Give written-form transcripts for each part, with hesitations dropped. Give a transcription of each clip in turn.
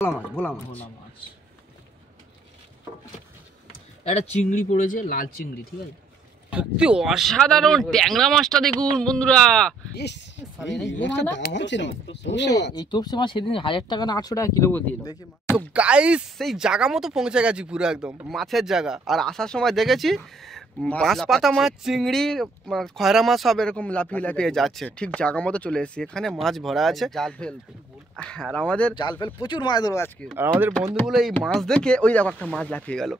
ভোলা মাছ একটা চিংড়ি পড়েছে, লাল চিংড়ি। ঠিক আছে, সত্যি অসাধারণ ট্যাংরা মাছটা দেখুন বন্ধুরা। এই তোপসে মাছ সেদিন 1000 টাকা না 800 টাকা কিলো বলছিল। তো গাইস সেই জায়গা মতো পৌঁছে গেছি পুরো একদম মাছের জায়গা। আর আসার সময় দেখেছি মাছ পাতা মাছ, চিংড়ি, খয়রা মাছ সব এরকম লাফিয়ে লাফিয়ে যাচ্ছে। ঠিক জায়গা মতো চলে এসেছি, এখানে মাছ ভরা আছে। আর আমাদের জাল ফেল প্রচুর মাছ ধরবো আজকে। আর আমাদের বন্ধুগুলো এই মাছ দেখে, ওই দেখো একটা মাছ লাফিয়ে গেল,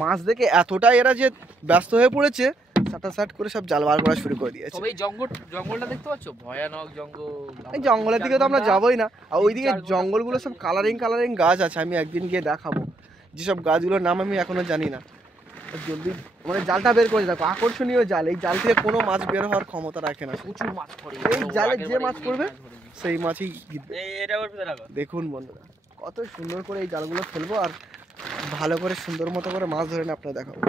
মাছ দেখে এতটাই এরা যে ব্যস্ত হয়ে পড়েছে, সাটাসাট করে সব জাল বার করা শুরু করে দিয়েছে। তবে এই জঙ্গলটা দেখতে পাচ্ছ, ভয়ানক জঙ্গল। এই জঙ্গলের দিকে তো আমরা যাবোই না। আর ওইদিকে জঙ্গলগুলো সব কালারিং কালারিং গাছ আছে, আমি একদিন গিয়ে দেখাবো। যেসব গাছগুলোর নাম আমি এখনো জানি না। জলদি মানে জালটা বের করে দেখো, আকর্ষণীয় জাল। এই জাল থেকে কোনো মাছ বের হওয়ার ক্ষমতা রাখে না, প্রচুর মাছ পড়ে। এই জালে যে মাছ পড়বে সেই মাছই জিতবে। দেখুন বন্ধুরা কত সুন্দর করে এই জালগুলো ফেলবো আর ভালো করে সুন্দর মতো করে মাছ ধরে না আপনারা দেখাবো।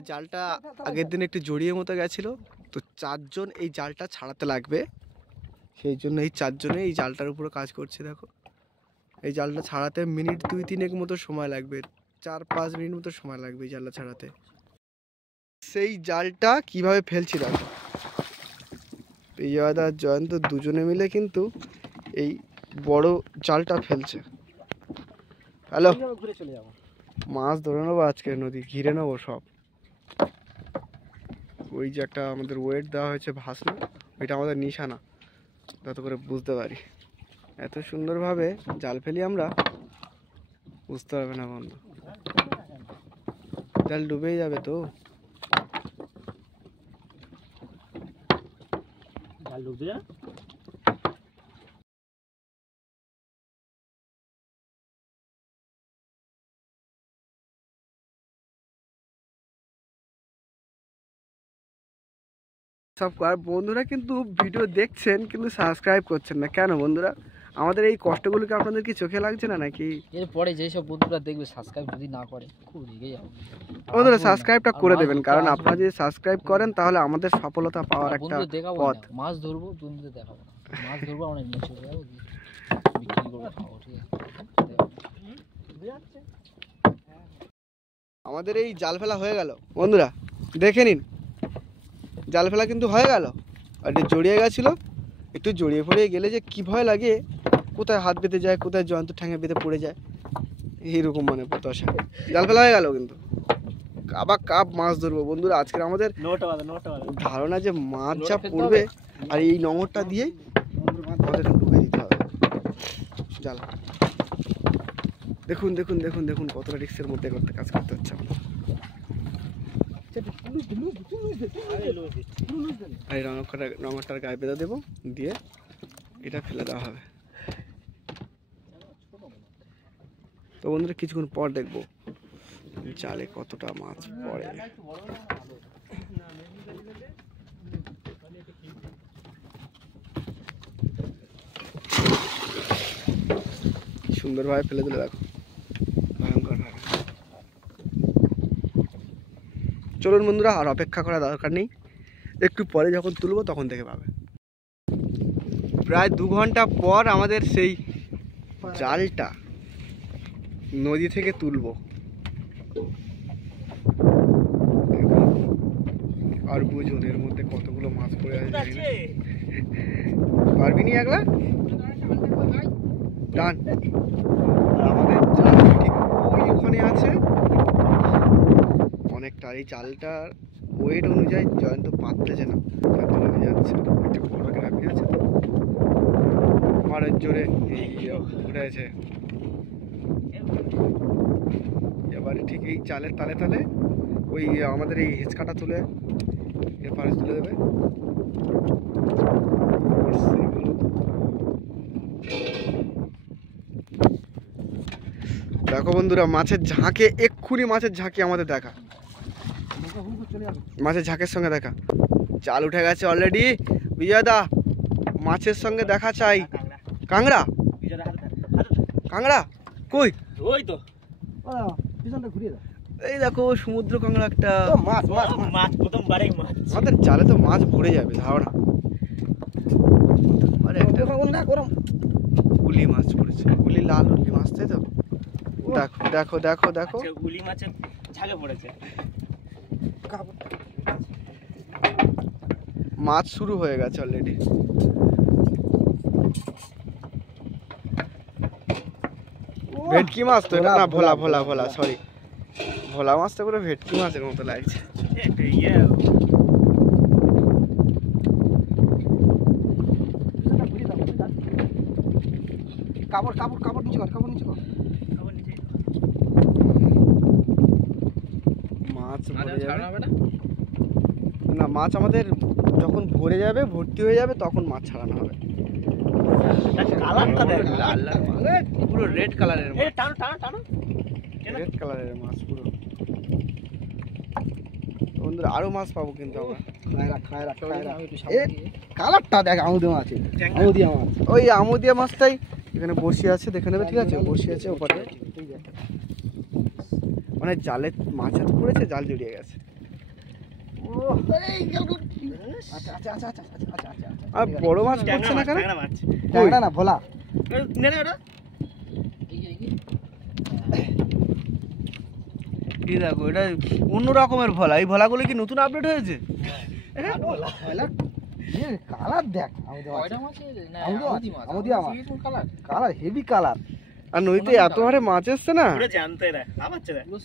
জালটা আগের দিন একটু জড়িয়ে মতো গেছিল, তো 4 জন এই জালটা ছাড়াতে লাগবে। সেই জন্য এই 4 জনে এই জালটার উপরে কাজ করছে। দেখো এই জালটা ছাড়াতে মিনিট 2-3 মতো সময় লাগবে, 4-5 মিনিট মতো সময় লাগবে এই জালটা ছাড়াতে। সেই জালটা কিভাবে ফেলছি দেখো, পিয়াদা জয়ন্ত দুজনে মিলে কিন্তু এই বড় জালটা ফেলছে। হ্যালো, মাছ ধরে নেবো আজকে, নদী ঘিরে নেবো সব। ওই যে একটা আমাদের ওয়েট দেওয়া হয়েছে ভাসনা, ওইটা আমাদের নিশানা, যাতে করে বুঝতে পারি। এত সুন্দরভাবে জাল ফেলি আমরা, বুঝতে পারবে না বন্ধু, জাল ডুবেই যাবে তো। জাল ডুবতে যা। সব বন্ধুরা কিন্তু ভিডিও দেখছেন কিন্তু সাবস্ক্রাইব করছেন না কেন বন্ধুরা? আমাদের এই কষ্টগুলো কি আপনাদের কি চোখে লাগছে না নাকি? এরপরে যেসব বন্ধুরা দেখবে সাবস্ক্রাইব যদি না করে খুব রেগে যাবে। বন্ধুরা সাবস্ক্রাইবটা করে দেবেন, কারণ আপনারা যদি সাবস্ক্রাইব করেন তাহলে আমাদের সফলতা পাওয়ার একটা পথ। মাছ ধরবো বন্ধুদের দেখাবো, মাছ ধরবো আমরা নিয়ে চলে যাবো, বিক্রি করবো, খাবো। ঠিক আছে, আমাদের এই জাল ফেলা হয়ে গেল বন্ধুরা, দেখে নিন জাল ফেলা কিন্তু হয়ে গেল। আর একটু জড়িয়ে গেছিলো, একটু জড়িয়ে ফড়িয়ে গেলে যে কী ভয় লাগে, কোথায় হাত বেঁধে যায়, কোথায় জয়ন্ত ঠ্যাঙে বেঁধে পড়ে যায়, এইরকম মানে দশা। জাল ফেলা হয়ে গেল কিন্তু আবার কাপ মাছ ধরবো বন্ধুরা। আজকের আমাদের ধারণা যে মাছ যা পড়বে, আর এই নোঙরটা দিয়েই আমাদের ঢুকে দিতে হবে জাল। দেখুন দেখুন দেখুন দেখুন কতটা রিস্কের মধ্যে করতে কাজ করতে হচ্ছে আমাদের। আর এই রঙটার গায়ে বেঁধে দেবো, দিয়ে এটা ফেলে দেওয়া হবে। তো বন্ধুরা কিছুক্ষণ পর দেখবো জালে কতটা মাছ পড়ে। সুন্দরভাবে ফেলে দিলে দেখো, ভয়ঙ্কর ভাবে। চলুন বন্ধুরা, আর অপেক্ষা করা দরকার নেই, একটু পরে যখন তুলবো তখন দেখে পাবে। প্রায় 2 ঘন্টা পর আমাদের সেই জালটা নদী থেকে তুলবো। আর বুঝুন এর মধ্যে কতগুলো মাছ পড়ে আছে, পারবি নি একলা টান। আর আমাদের জাল ঠিক ওই ওখানে আছে অনেকটা। এই জালটার ওয়েট অনুযায়ী জয়ন্ত পাততেছে না, হয়ে যাচ্ছে। একটা বড় গ্রাফি আছে তো, আমার জোরে উঠেছে। এবারে ঠিক এই জালের তালে তালে ওই আমাদের এই হিচকাটা তুলে এপারে তুলে দেবে। দেখো বন্ধুরা মাছের ঝাঁকে, এক্ষুনি মাছের ঝাঁকে আমাদের দেখা, মাছের ঝাঁকের সঙ্গে দেখা। জাল উঠে গেছে অলরেডি। বিজয়দা মাছের সঙ্গে দেখা চাই। কাঁকড়া, কাঁকড়া কই? ওই তো এই দেখো সমুদ্র কাঁকড়া একটা। আমাদের জালে তো মাছ ভরে যাবে ধারণা। উলি মাছ পড়েছে, উলি লাল উলি মাছ, তাই তো? দেখো দেখো দেখো দেখো, উলি মাছের ঝাঁকে পড়েছে। মাছ শুরু হয়ে গেছে অলরেডি। ভেটকি মাছ তো এটা? না, ভোলা ভোলা ভোলা, সরি, ভোলা মাছটা পুরো ভেটকি মাছের মতো লাগছে। কাপড় কাপড় কাপড় নিচে কর, কাপড় নিচে কর। মাছ ভরে যাবে না, মাছ আমাদের যখন ভরে যাবে, ভর্তি হয়ে যাবে, তখন মাছ ছাড়ানো হবে। কালারটা দেখ, লাল লাল মাছ, পুরো রেড কালারের মাছ, টানো টানো টানো। রেড কালারের মাছ পুরো। বন্ধুরা আরো মাছ পাবো কিন্তু আমরা। কালারটা দেখ, আমুদিয়া মাছ, আমুদিয়া মাছ। ওই আমুদিয়া মাছটাই এখানে বসে আছে, দেখে নেবে, ঠিক আছে? বসে আছে ওপারে, মানে জালে মাছ এত পড়েছে, জাল জড়িয়ে গেছে। আর বড় মাছ পড়ছে না কেন? ট্যাংরা না, ভোলা। এই দেখো, এটা অন্য রকমের ভোলা। এই ভোলাগুলো কি নতুন আপডেট হয়েছে? কালার দেখ, আমুদিয়া মাছ, কালার হেভি কালার। আর নদীতে এত হারে মাছ এসছে না, জানতে দেখ,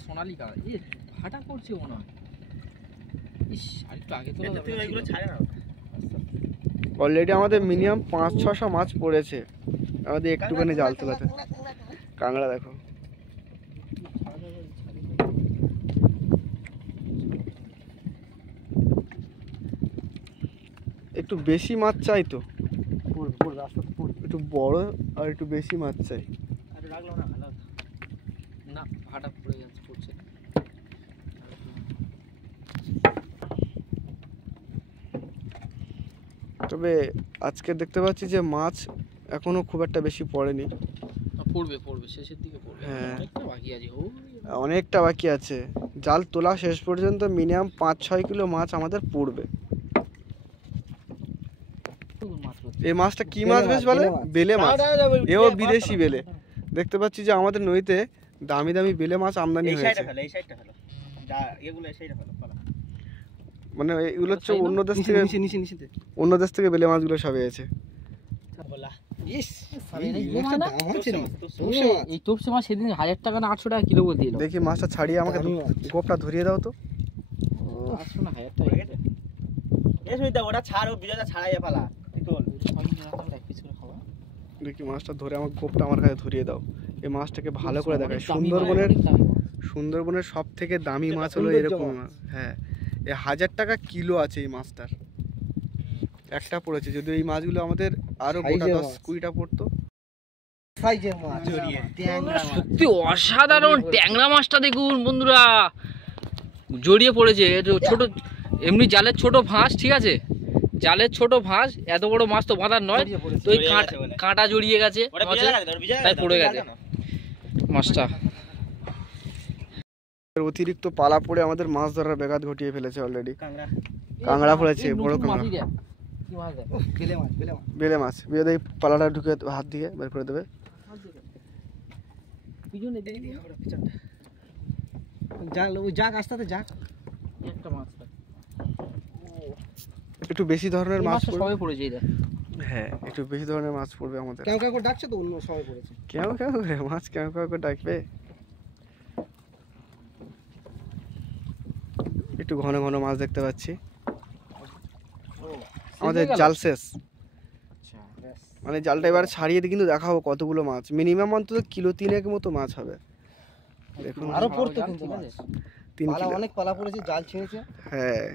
সোনালি কালার, ফাটা করছে মনে হয়। ইস, আরেকটু আগে তো এগুলো ছাড়ে না। অলরেডি আমাদের মিনিমাম 500-600 মাছ পড়েছে আমাদের একটুখানি জাল তোলাতে। কাঁকড়া দেখো, একটু বেশি মাছ চাই তো, একটু বড় আর একটু বেশি মাছ চাই। না, ফাটা পড়ে গেছে, পড়ছে। তবে আজকে দেখতে পাচ্ছি যে মাছ এখনো খুব একটা বেশি পড়েনি। পড়বে পড়বে, শেষের দিকে পড়বে। হ্যাঁ, অনেকটা বাকি আছে, অনেকটা বাকি আছে। জাল তোলা শেষ পর্যন্ত মিনিমাম 5-6 কিলো মাছ আমাদের পড়বে। এই মাছটা কি মাছ বেশ বলে? বেলে মাছ। এও বিদেশি বেলে। দেখতে পাচ্ছি যে আমাদের নদীতে দামি দামি বেলে মাছ আমদানি হয়েছে। মানে এগুলো হচ্ছে অন্য দেশ থেকে, অন্য দেশ থেকে বেলে মাছগুলো সব এসেছে। এই তোপসে মাছ সেদিন 1000 টাকা না 800 টাকা কিলো বলতে দিল। দেখি মাছটা ছাড়িয়ে আমাকে গোপটা ধরিয়ে দাও তো। 800 না 1000 টাকা গেছে। ওটা ছাড়, ও বিজাটা ছাড়াই ফেলা। দেখি মাছটা ধরে আমার গোপটা আমার কাছে ধরিয়ে দাও। এই মাছটাকে ভালো করে দেখায়। সুন্দরবনের সব থেকে দামি মাছ হলো এরকম মাছ। হ্যাঁ, 1000 টাকা কিলো আছে এই মাছটার, একটা পড়েছে। যদি এই মাছগুলো আমাদের আরো 10-20টা পড়তো। সত্যি অসাধারণ ট্যাংরা মাছটা দেখুন বন্ধুরা, জড়িয়ে পড়েছে। ছোট এমনি জালের ছোট ফাঁস, ঠিক আছে, জালের ছোট ফাঁস, এত বড় মাছ তো বাঁধার নয়, তো ওই কাঁটা জড়িয়ে গেছে তাই পড়ে গেছে মাছটা। অতিরিক্ত পালা পড়ে আমাদের মাছ ধরার ব্যাঘাত ঘটিয়ে ফেলেছে অলরেডি। কাঁকড়া পড়েছে, বড় কাঁকড়া, বেলে মাছ। বেলে পালাটা ঢুকে হাত দিয়ে বের করে দেবে। একটু বেশি ধরনের মাছ পড়েছে। হ্যাঁ, একটু বেশি ধরনের মাছ পড়বে আমাদের। কেউ কেউ ডাকছে তো, অন্য সবাই পড়েছে। কেউ কেউ করে মাছ কেউ কেউ করে ডাকবে। একটু ঘন ঘন মাছ দেখতে পাচ্ছি। আমাদের জাল শেষ, মানে জালটা এবার ছাড়িয়ে দিয়ে কিন্তু দেখাবো কতগুলো মাছ। মিনিমাম অন্তত কিলো 3 মতো মাছ হবে। দেখুন আরো পড়তো কিন্তু 3 কিলো। অনেক পালা পড়েছে, জাল ছেড়েছে। হ্যাঁ,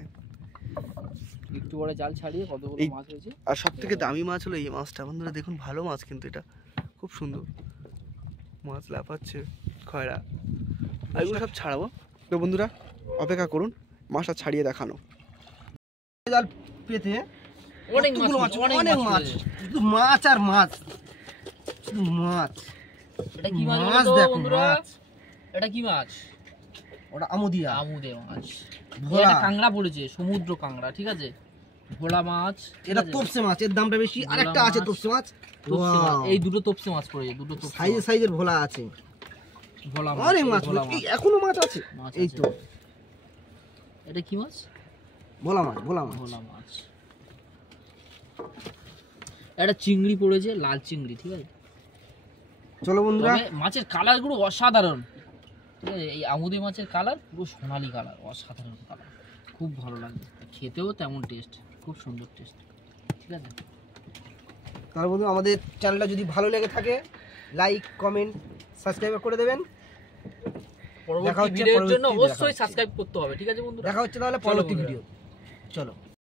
একটু বড় জাল ছাড়িয়ে কতগুলো মাছ হয়েছে। আর সব থেকে দামি মাছ হলো এই মাছটা। বন্ধুরা দেখুন, ভালো মাছ কিন্তু, এটা খুব সুন্দর মাছ, লাফাচ্ছে খয়রা। আর এগুলো সব ছাড়াবো। তো বন্ধুরা অপেক্ষা করুন, মাছটা ছাড়িয়ে দেখানো। জাল পেতে অনেক মাছ, অনেক মাছ, শুধু মাছ আর মাছ, শুধু মাছ। এটা কি মাছ মাছ দেখো, মাছ। এটা কি মাছ? ওটা আমুদিয়া, আমুদে মাছ। ভোলা কাঁকড়া পড়েছে, সমুদ্র কাঁকড়া, ঠিক আছে। ভোলা মাছ, এটা তোপসে মাছ, এর দামটা বেশি। আরেকটা আছে তোপসে মাছ, তোপসে মাছ। Wow! এই দুটো তোপসে মাছ পড়েছে, দুটো তোপসে সাইজের ভোলা আছে, ভোলা মাছ, অনেক মাছ। ভোলা এই এখনো মাছ আছে, মাছ এই আছে। তো এটা কি মাছ? ভোলা মাছ, ভোলা মাছ। ভোলা মাছ। একটা চিংড়ি পড়েছে, লাল চিংড়ি, ঠিক আছে। চলো বন্ধুরা, তবে মাছের কালার গুলো অসাধারণ, ঠিক আছে। এই আমুদি মাছের কালার পুরো সোনালী কালার, অসাধারণ কালার, খুব ভালো লাগবে, খেতেও তেমন টেস্ট, খুব সুন্দর টেস্ট, ঠিক আছে। তাহলে বন্ধু আমাদের চ্যানেলটা যদি ভালো লেগে থাকে লাইক কমেন্ট সাবস্ক্রাইব করে দেবেন। দেখা পরবর্তী হচ্ছে ভিডিওর জন্য পরবর্তী অবশ্যই দেখা সাবস্ক্রাইব করতে হবে, ঠিক আছে বন্ধুরা। দেখা হচ্ছে তাহলে চলো পরবর্তী বন্ধুরা। ভিডিও। চলো।